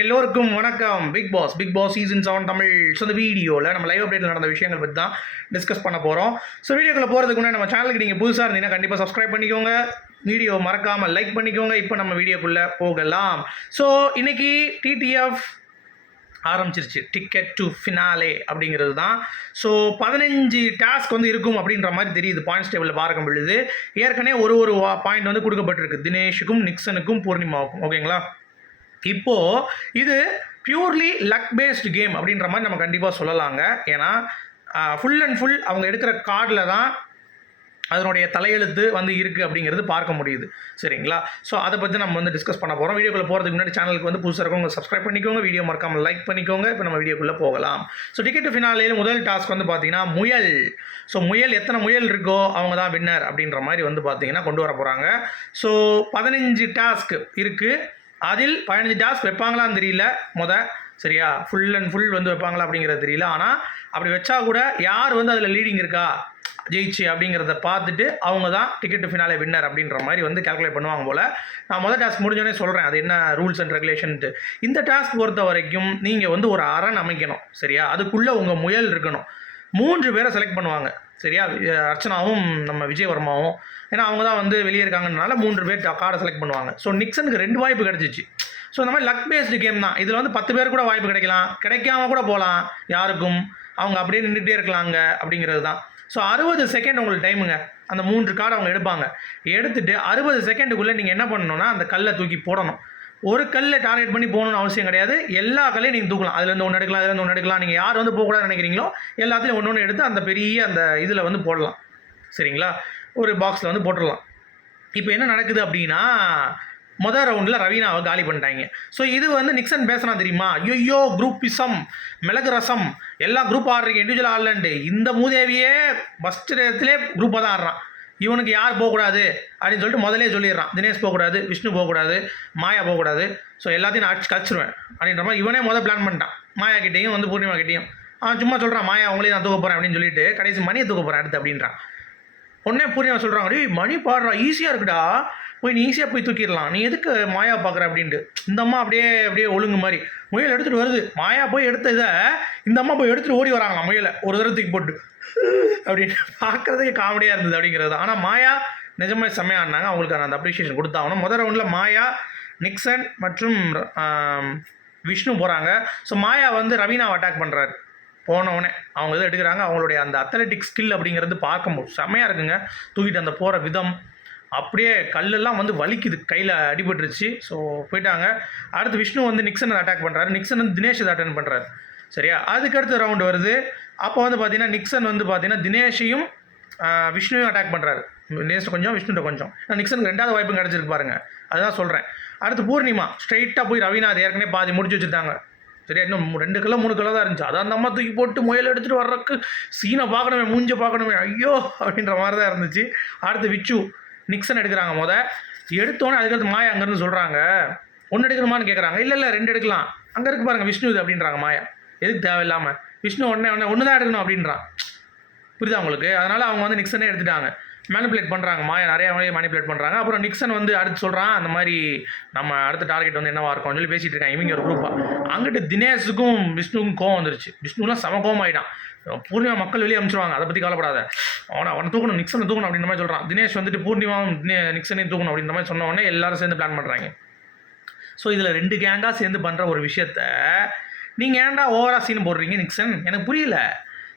எல்லோருக்கும் வணக்கம். Bigg Boss Bigg Boss season seven Tamil. So இந்த வீடியோவில் நம்ம லைவ் அப்டேட்டில் நடந்த விஷயங்கள் பற்றி தான் டிஸ்கஸ் பண்ண போகிறோம் ஸோ வீடியோக்குள்ள போகிறதுக்கு முன்னாடி நம்ம சேனலுக்கு நீங்கள் புதுசாக இருந்தீங்கன்னா கண்டிப்பாக சப்ஸ்கிரைப் பண்ணிக்கோங்க. வீடியோ மறக்காமல் லைக் பண்ணிக்கோங்க. இப்போ நம்ம வீடியோக்குள்ளே போகலாம். ஸோ இன்னைக்கு டிடிஎஃப் ஆரம்பிச்சிருச்சு. டிக்கெட் டு ஃபினாலே அப்படிங்கிறது தான் ஸோ பதினஞ்சு டாஸ்க் வந்து இருக்கும் அப்படின்ற மாதிரி தெரியுது. பாயிண்ட்ஸ் டேபிளில் பார்க்கும் பொழுது ஏற்கனவே ஒரு ஒரு பாயிண்ட் வந்து கொடுக்கப்பட்டிருக்கு. தினேஷுக்கும் நிக்சனுக்கும் பூர்ணிமாவுக்கும். ஓகேங்களா இப்போது இது பியூர்லி லக் பேஸ்டு கேம் அப்படின்ற மாதிரி நம்ம கண்டிப்பாக சொல்லலாங்க. ஏன்னா ஃபுல் அண்ட் ஃபுல் அவங்க எடுக்கிற கார்டில் தான் அதனுடைய தலையெழுத்து வந்து இருக்குது அப்படிங்கிறது பார்க்க முடியுது. சரிங்களா? ஸோ அதை பற்றி நம்ம வந்து டிஸ்கஸ் பண்ண போகிறோம் வீடியோக்குள்ளே போகிறதுக்கு முன்னாடி சேனலுக்கு வந்து புதுசாக இருக்கவங்க சப்ஸ்கிரைப் பண்ணிக்கோங்க. வீடியோ மறக்காமல் லைக் பண்ணிக்கோங்க. இப்போ நம்ம வீடியோக்குள்ளே போகலாம். ஸோ டிக்கெட் ஃபினாலேயில் முதல் டாஸ்க் வந்து பார்த்தீங்கன்னா முயல். ஸோ முயல் எத்தனை முயல் இருக்கோ அவங்க தான் வின்னர் அப்படின்ற மாதிரி வந்து பார்த்தீங்கன்னா கொண்டு வர போகிறாங்க ஸோ பதினஞ்சு டாஸ்க் இருக்குது அதில் பதினஞ்சு டாஸ்க் வைப்பாங்களான்னு தெரியல முத. சரியா? ஃபுல் அண்ட் ஃபுல் வந்து வைப்பாங்களா அப்படிங்கிறது தெரியல. ஆனால் அப்படி வச்சா கூட யார் வந்து அதில் லீடிங் இருக்கா? ஜெயிச்சு அப்படிங்கிறத பார்த்துட்டு அவங்க தான் டிக்கெட் ஃபினாலே வின்னர் அப்படின்ற மாதிரி வந்து கால்குலேட் பண்ணுவாங்க போல். நான் முதல் டாஸ்க் முடிஞ்சோடனே சொல்கிறேன் அது என்ன ரூல்ஸ் அண்ட் ரெகுலேஷன்ட்டு இந்த டாஸ்க் பொறுத்த வரைக்கும் நீங்கள் வந்து ஒரு அரண் அமைக்கணும். சரியா? அதுக்குள்ளே உங்கள் முயல் இருக்கணும். மூன்று பேரை செலக்ட் பண்ணுவாங்க. சரியா? அர்ச்சனாவும் நம்ம விஜயவர்மாவும். ஏன்னா அவங்க தான் வந்து வெளியே இருக்காங்கனால மூன்று பேர் கார்டை செலக்ட் பண்ணுவாங்க. ஸோ நிக்சனுக்கு ரெண்டு வாய்ப்பு கிடச்சிச்சு. ஸோ இந்த மாதிரி லக் பேஸ்டு கேம் தான். இதில் வந்து பத்து பேர் கூட வாய்ப்பு கிடைக்கலாம். கிடைக்காம கூட போகலாம் யாருக்கும்? அவங்க அப்படியே நின்றுட்டே இருக்கலாங்க அப்படிங்கிறது தான். ஸோ அறுபது செகண்ட் உங்களுக்கு டைமுங்க அந்த மூன்று கார்டு அவங்க எடுப்பாங்க. எடுத்துட்டு அறுபது செகண்டுக்குள்ளே நீங்கள் என்ன பண்ணணும்னா அந்த கல்லை தூக்கி போடணும். ஒரு கல்லை டார்கெட் பண்ணி போகணும்னு அவசியம் கிடையாது. எல்லா கல்லையும் நீங்கள் தூக்கலாம். அதுலேருந்து ஒன்று எடுக்கலாம் அதுலேருந்து ஒன்று எடுக்கலாம். நீங்கள் யார் வந்து போகக்கூடாதுன்னு நினைக்கிறீங்களோ எல்லாத்துலையும் ஒன்று ஒன்று எடுத்து அந்த பெரிய அந்த இதில் வந்து போடலாம். சரிங்களா? ஒரு பாக்ஸில் வந்து போட்டுடலாம். இப்போ என்ன நடக்குது அப்படின்னா மொதல் ரவுண்டில் ரவீனாவை காலி பண்ணிட்டாங்க. ஸோ இது வந்து நிக்சன் பேசுனா தெரியுமா? ஐயோ குரூப்பிசம் மிளகு ரசம் எல்லாம் குரூப் ஆடுறீங்க இண்டிவிஜுவல் ஆடலண்டு இந்த மூதேவியே ஃபஸ்ட்டு இடத்துலேயே குரூப்பாக தான் ஆடுறான். இவனுக்கு யார் போகக்கூடாது அப்படின்னு சொல்லிட்டு முதலே சொல்லிடுறான். தினேஷ் போகக்கூடாது விஷ்ணு போகக்கூடாது மாயா போகக்கூடாது. ஸோ எல்லாத்தையும் நான் அடிச்சு கழிச்சிருவேன் அப்படின்ற மாதிரி இவனே முதல் பிளான் பண்ணிட்டான். மாயா கிட்டேயும் வந்து பூர்ணிமா கிட்டேயும் அவன் சும்மா சொல்கிறான் மாயா அவங்களையும் நான் தூக்க போகிறேன் அப்படின்னு சொல்லிட்டு கடைசி மணியை தூக்க போகிறேன் அடுத்து அப்படின்றான். உடனே பூர்ணிமா சொல்கிறாங்க மணி பாடுறா ஈஸியாக இருக்குடா. போய் நீ ஈஸியாக போய் தூக்கிடலாம். நீ எதுக்கு மாயா பார்க்குற அப்படின்ட்டு. இந்த அம்மா அப்படியே அப்படியே ஒழுங்கு மாதிரி. முயல் எடுத்துகிட்டு வருது. மாயா போய் எடுத்த இதை இந்த அம்மா போய் எடுத்துகிட்டு ஓடி வராங்களாம் முயலை. ஒரு தூரத்துக்கு போட்டு. அப்படின்னு பார்க்குறதுக்கு காமெடியாக இருந்தது அப்படிங்கிறது ஆனால் மாயா நிஜமாக செம்மையாக அவங்களுக்கு நான் அந்த அப்ரிஷியேஷன் கொடுத்தாகணும். முதல் ரவுண்டில் மாயா நிக்சன் மற்றும் விஷ்ணு போகிறாங்க ஸோ மாயா வந்து ரவீனாவை அட்டாக் பண்ணுறாரு போனவுடனே அவங்க இதை எடுக்கிறாங்க. அவங்களுடைய அந்த அத்லட்டிக் ஸ்கில் அப்படிங்கிறது பார்க்கும்போது செம்மையாக இருக்குங்க. தூக்கிட்டு அந்த போகிற விதம். அப்படியே கல்லெல்லாம் வந்து வலிக்குது. கையில் அடிபட்டுருச்சு. ஸோ போயிட்டாங்க. அடுத்து விஷ்ணு வந்து நிக்சனை அட்டாக் பண்ணுறாரு நிக்சன் வந்து தினேஷ் அட்டன் பண்ணுறாரு சரியா? அதுக்கடுத்த ரவுண்டு வருது. அப்போ வந்து பார்த்தீங்கன்னா நிக்சன் வந்து பார்த்தீங்கன்னா தினேஷையும் விஷ்ணுவையும் அட்டாக் பண்ணுறாரு தினேஷ் கொஞ்சம் விஷ்ணுட்ட கொஞ்சம். நான் நிக்சனுக்கு ரெண்டாவது வாய்ப்பு கிடச்சிருக்கு பாருங்கள் அதுதான் சொல்கிறேன் அடுத்து பூர்ணிமா. ஸ்ட்ரைட்டாக போய் ரவிநாத் ஏற்கனவே பாதி முடிச்சு வச்சுருந்தாங்க சரியா? இன்னும் ரெண்டு கிலோ மூணு கிலோ தான் இருந்துச்சு. அதான் அந்த அம்மா தூக்கி போட்டு முயல் எடுத்துகிட்டு வர்றதுக்கு சீனை பார்க்கணுமே மூஞ்ச பார்க்கணுமே ஐயோ அப்படின்ற மாதிரி தான் இருந்துச்சு. அடுத்து விச்சு. நிக்சன் எடுக்கிறாங்க முத. எடுத்தோன்னே அதுக்கடுத்து மாயா அங்கேருந்து சொல்கிறாங்க ஒன்று எடுக்கணுமான்னு கேட்குறாங்க இல்லை இல்லை ரெண்டு எடுக்கலாம். அங்கே இருக்கு பாருங்கள் விஷ்ணு இது அப்படின்றாங்க மாயா. எதுக்கு தேவையில்லாமல் விஷ்ணு ஒன்றே உடனே ஒன்று தான் எடுக்கணும் அப்படின்றான். புரியுதா உங்களுக்கு? அதனால் அவங்க வந்து நிக்சனே எடுத்துட்டாங்க. மேனிப்புலேட் பண்ணுறாங்க மாய நிறைய மேனிப்புலேட் பண்ணுறாங்க அப்புறம் நிக்சன் வந்து அடுத்து சொல்கிறான் அந்த மாதிரி நம்ம அடுத்த டார்கெட் வந்து என்னவா இருக்கும்னு சொல்லி பேசிகிட்டு இருக்காங்க. இவங்க ஒரு குரூப்பாக அங்கிட்டு தினேஷுக்கும் விஷ்ணுவுக்கும் கோவம் வந்துருச்சு. விஷ்ணுலாம் செம கோவம் ஆகிட்டான் பூர்ணிமா மக்கள் வெளியே அனுப்பிச்சிருவாங்க அதை பற்றி கவலைப்படாத. அவனை அவனை தூக்கணும் நிக்சனை தூக்கணும் அப்படின்ற மாதிரி சொல்கிறான் தினேஷ் வந்துட்டு பூர்ணிமாவும் நிக்சனையும் தூக்கணும் அப்படின்ற மாதிரி சொன்ன உடனே எல்லாரும் சேர்ந்து பிளான் பண்ணுறாங்க ஸோ இதில் ரெண்டு கேங்காக சேர்ந்து பண்ணுற ஒரு விஷயத்த நீங்கள் ஏன்டா ஓவரா சீன் போடுறீங்க நிக்சன் எனக்கு புரியல.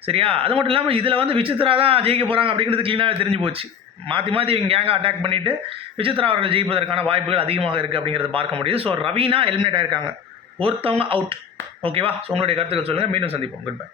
சரியா? அது மட்டும் இல்லாமல் இதில் வந்து விசித்ரா தான் ஜெயிக்க போகிறாங்க அப்படிங்கிறது க்ளீனாகவே தெரிஞ்சு போச்சு. மாற்றி மாற்றி இவங்க கேங்கை அட்டாக் பண்ணிவிட்டு விசித்ரா அவர்கள் ஜெயிப்பதற்கான வாய்ப்புகள் அதிகமாக இருக்குது அப்படிங்கிறத பார்க்க முடியுது. ஸோ ரவீனா எலிமினேட் ஆயிருக்காங்க. ஒருத்தவங்க அவுட் ஓகேவா ஸோ உங்களுடைய கருத்துக்கள் சொல்லுங்கள் மீண்டும் சந்திப்போம். Good bye